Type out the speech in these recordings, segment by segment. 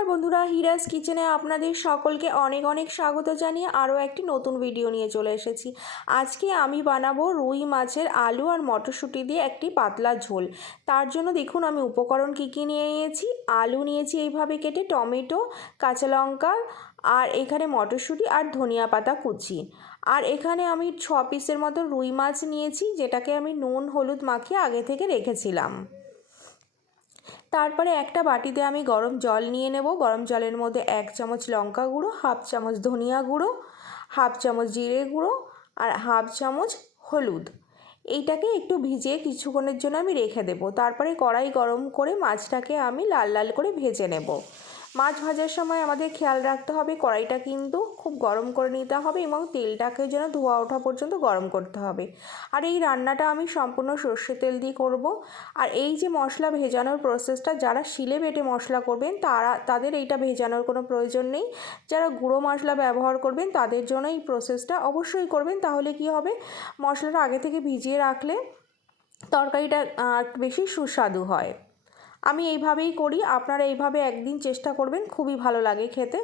নমস্কার বন্ধুরা হিরাজ কিচেনে আপনাদের সকলকে অনেক অনেক স্বাগত জানিয়ে আরও একটি নতুন ভিডিও নিয়ে চলে এসেছি। আজকে আমি বানাবো রুই মাছের আলু আর মটরশুঁটি দিয়ে একটি পাতলা ঝোল। তার জন্য দেখুন আমি উপকরণ কী কী নিয়ে নিয়েছি। আলু নিয়েছি এইভাবে কেটে টমেটো, কাঁচা লঙ্কা আর এখানে মটরশুঁটি আর ধনিয়া পাতা কুচি। আর এখানে আমি ছ পিসের মতো রুই মাছ নিয়েছি, যেটাকে আমি নুন, হলুদ মাখিয়ে আগে থেকে রেখেছিলাম। তারপরে একটা বাটিতে আমি গরম জল নিয়ে নেব। গরম জলের মধ্যে এক চামচ লঙ্কা গুঁড়ো, হাফ চামচ ধনিয়া গুঁড়ো, হাফ চামচ জিরে গুঁড়ো আর হাফ চামচ হলুদ। এইটাকে একটু ভিজিয়ে কিছুক্ষণের জন্য আমি রেখে দেবো। তারপরে কড়াই গরম করে মাছটাকে আমি লাল লাল করে ভেজে নেব। মাছ ভাজার সময় আমাদের খেয়াল রাখতে হবে, কড়াইটা কিন্তু খুব গরম করে নিতে হবে এবং তেলটাকে যেন ধোয়া ওঠা পর্যন্ত গরম করতে হবে। আর এই রান্নাটা আমি সম্পূর্ণ সর্ষে তেল দিয়ে করব। আর এই যে মশলা ভেজানোর প্রসেসটা যারা শিলে বেটে মশলা করবেন, তারা, তাদের এইটা ভেজানোর কোনো প্রয়োজন নেই। যারা গুঁড়ো মশলা ব্যবহার করবেন, তাদের জন্য এই প্রসেসটা অবশ্যই করবেন। তাহলে কি হবে? মশলাটা আগে থেকে ভিজিয়ে রাখলে তরকারিটা বেশি সুস্বাদু হয়। আমি এইভাবেই করি, আপনারা এইভাবে একদিন চেষ্টা করবেন, খুবই ভালো লাগে খেতে।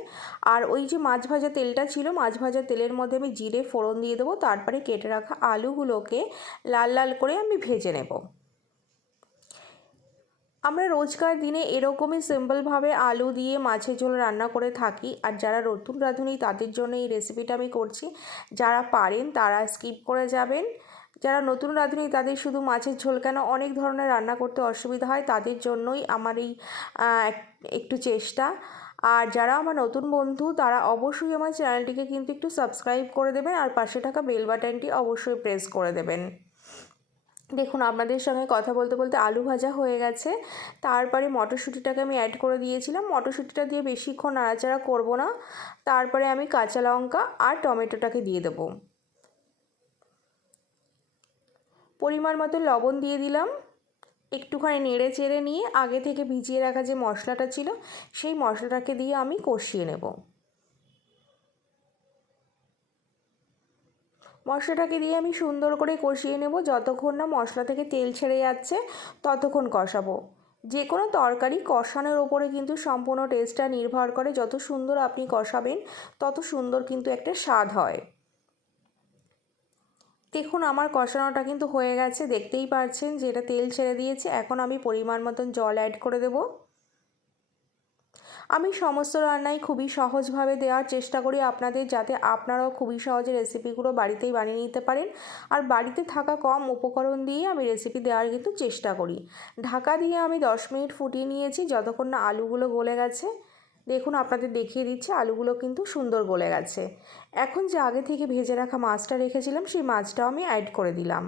আর ওই যে মাছ ভাজা তেলটা ছিল, মাছ ভাজা তেলের মধ্যে আমি জিরে, ফোড়ন দিয়ে দেবো, তারপরে কেটে রাখা আলুগুলোকে লাল লাল করে আমি ভেজে নেব। আমরা রোজকার দিনে এরকমই সিম্পলভাবে আলু দিয়ে মাছের ঝোল রান্না করে থাকি, আর যারা নতুন রাঁধুনি তাদের জন্য এই রেসিপিটা আমি করছি। যারা পারেন তারা স্কিপ করে যাবেন। যারা নতুন রাঁধুনি, তাদের শুধু মাছের ঝোল কেন অনেক ধরনের রান্না করতে অসুবিধা হয়, তাদের জন্যই আমার এই একটু চেষ্টা। আর যারা আমার নতুন বন্ধু, তারা অবশ্যই আমার চ্যানেলটিকে কিন্তু একটু সাবস্ক্রাইব করে দেবেন আর পাশে থাকা বেল বাটনটি অবশ্যই প্রেস করে দেবেন। দেখুন, আপনাদের সঙ্গে কথা বলতে বলতে আলু ভাজা হয়ে গেছে। তারপরে মটরশুঁটিটাকে আমি অ্যাড করে দিয়েছিলাম। মটরশুঁটিটা দিয়ে বেশিক্ষণ নাড়াচাড়া করব না। তারপরে আমি কাঁচা লঙ্কা আর টমেটোটাকে দিয়ে দেবো। পরিমাণ মতো লবণ দিয়ে দিলাম। একটুখানি নেড়ে চেড়ে নিয়ে আগে থেকে ভিজিয়ে রাখা যে মশলাটা ছিল, সেই মশলাটাকে দিয়ে আমি কষিয়ে নেব। মশলাটাকে দিয়ে আমি সুন্দর করে কষিয়ে নেব। যতক্ষণ না মশলা থেকে তেল ছেড়ে যাচ্ছে, ততক্ষণ কষাবো। যে কোনো তরকারি কষানোর ওপরে কিন্তু সম্পূর্ণ টেস্টটা নির্ভর করে। যত সুন্দর আপনি কষাবেন, তত সুন্দর কিন্তু একটা স্বাদ হয়। দেখুন, আমার কষানোটা কিন্তু হয়ে গেছে। দেখতেই পারছেন যে এটা তেল ছেড়ে দিয়েছে। এখন আমি পরিমাণ মতন জল অ্যাড করে দেব। আমি সমস্ত রান্নাই খুবই সহজভাবে দেওয়ার চেষ্টা করি আপনাদের, যাতে আপনারাও খুবই সহজে রেসিপিগুলো বাড়িতেই বানিয়ে নিতে পারেন। আর বাড়িতে থাকা কম উপকরণ দিয়ে আমি রেসিপি দেওয়ার কিন্তু চেষ্টা করি। ঢাকা দিয়ে আমি দশ মিনিট ফুটিয়ে নিয়েছি, যতক্ষণ না আলুগুলো গলে গেছে। দেখুন, আপনাদের দেখিয়ে দিচ্ছি, আলুগুলো কিন্তু সুন্দর গলে গেছে। এখন যে আগে থেকে ভেজে রাখা মাছটা রেখেছিলাম, সেই মাছটাও আমি অ্যাড করে দিলাম।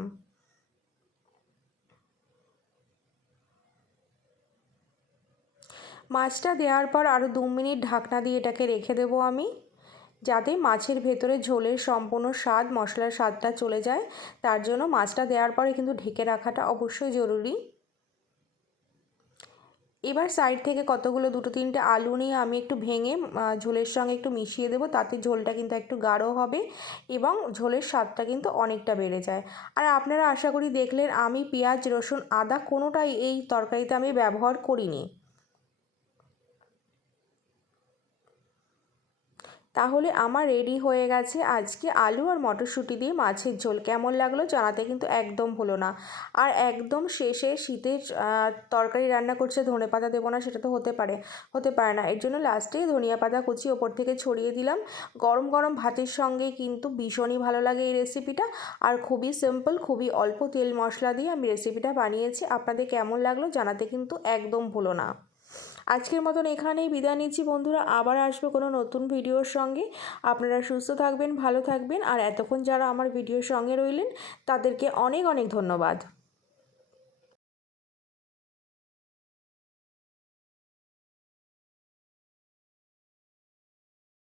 মাছটা দেওয়ার পর আরও দু মিনিট ঢাকনা দিয়ে এটাকে রেখে দেবো আমি, যাতে মাছের ভেতরে ঝোলের সম্পূর্ণ স্বাদ, মশলার স্বাদটা চলে যায়। তার জন্য মাছটা দেওয়ার পরে কিন্তু ঢেকে রাখাটা অবশ্যই জরুরি। এবার সাইড থেকে কতগুলো, দুটো, তিনটে আলু নিয়ে আমি একটু ভেঙে ঝোলের সঙ্গে একটু মিশিয়ে দেবো, তাতে ঝোলটা কিন্তু একটু গাঢ় হবে এবং ঝোলের স্বাদটা কিন্তু অনেকটা বেড়ে যায়। আর আপনারা আশা করি দেখলেন আমি পেঁয়াজ, রসুন, আদা কোনোটাই এই তরকারিতে আমি ব্যবহার করিনি। তাহলে আমার রেডি হয়ে গেছে আজকে আলু আর মটরশুঁটি দিয়ে মাছের ঝোল। কেমন লাগল জানাতে কিন্তু একদম হলো না। আর একদম শেষে শীতের তরকারি রান্না করছে ধনে পাতা দেবো না সেটা তো হতে পারে হতে পারে না। এর জন্য লাস্টে ধনিয়া পাতা কুচি ওপর থেকে ছড়িয়ে দিলাম। গরম গরম ভাতের সঙ্গে কিন্তু ভীষণই ভালো লাগে এই রেসিপিটা আর খুবই সিম্পল খুবই অল্প তেল মশলা দিয়ে আমি রেসিপিটা বানিয়েছি। আপনাদের কেমন লাগল জানাতে কিন্তু একদম ভুলো না। আজকের মতন এখানেই বিদায় নিচ্ছি বন্ধুরা। আবার আসবে কোনো নতুন ভিডিওর সঙ্গে। আপনারা সুস্থ থাকবেন, ভালো থাকবেন। আর এতক্ষণ যারা আমার ভিডিওর সঙ্গে রইলেন, তাদেরকে অনেক অনেক ধন্যবাদ।